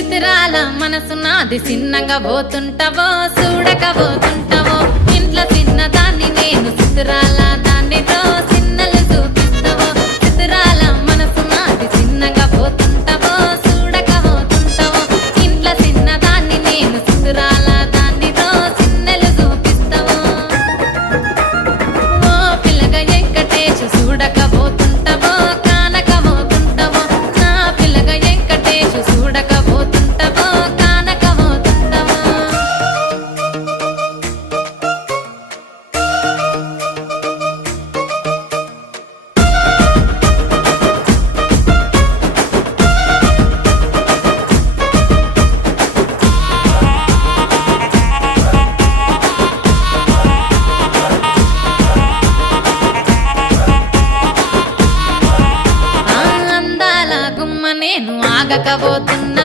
చిత్రాల మనసు నాది చిన్నగా పోతుంటావో చూడక పోతుంటావో ఇంట్లో చిన్నదాన్ని నేను చిత్రాల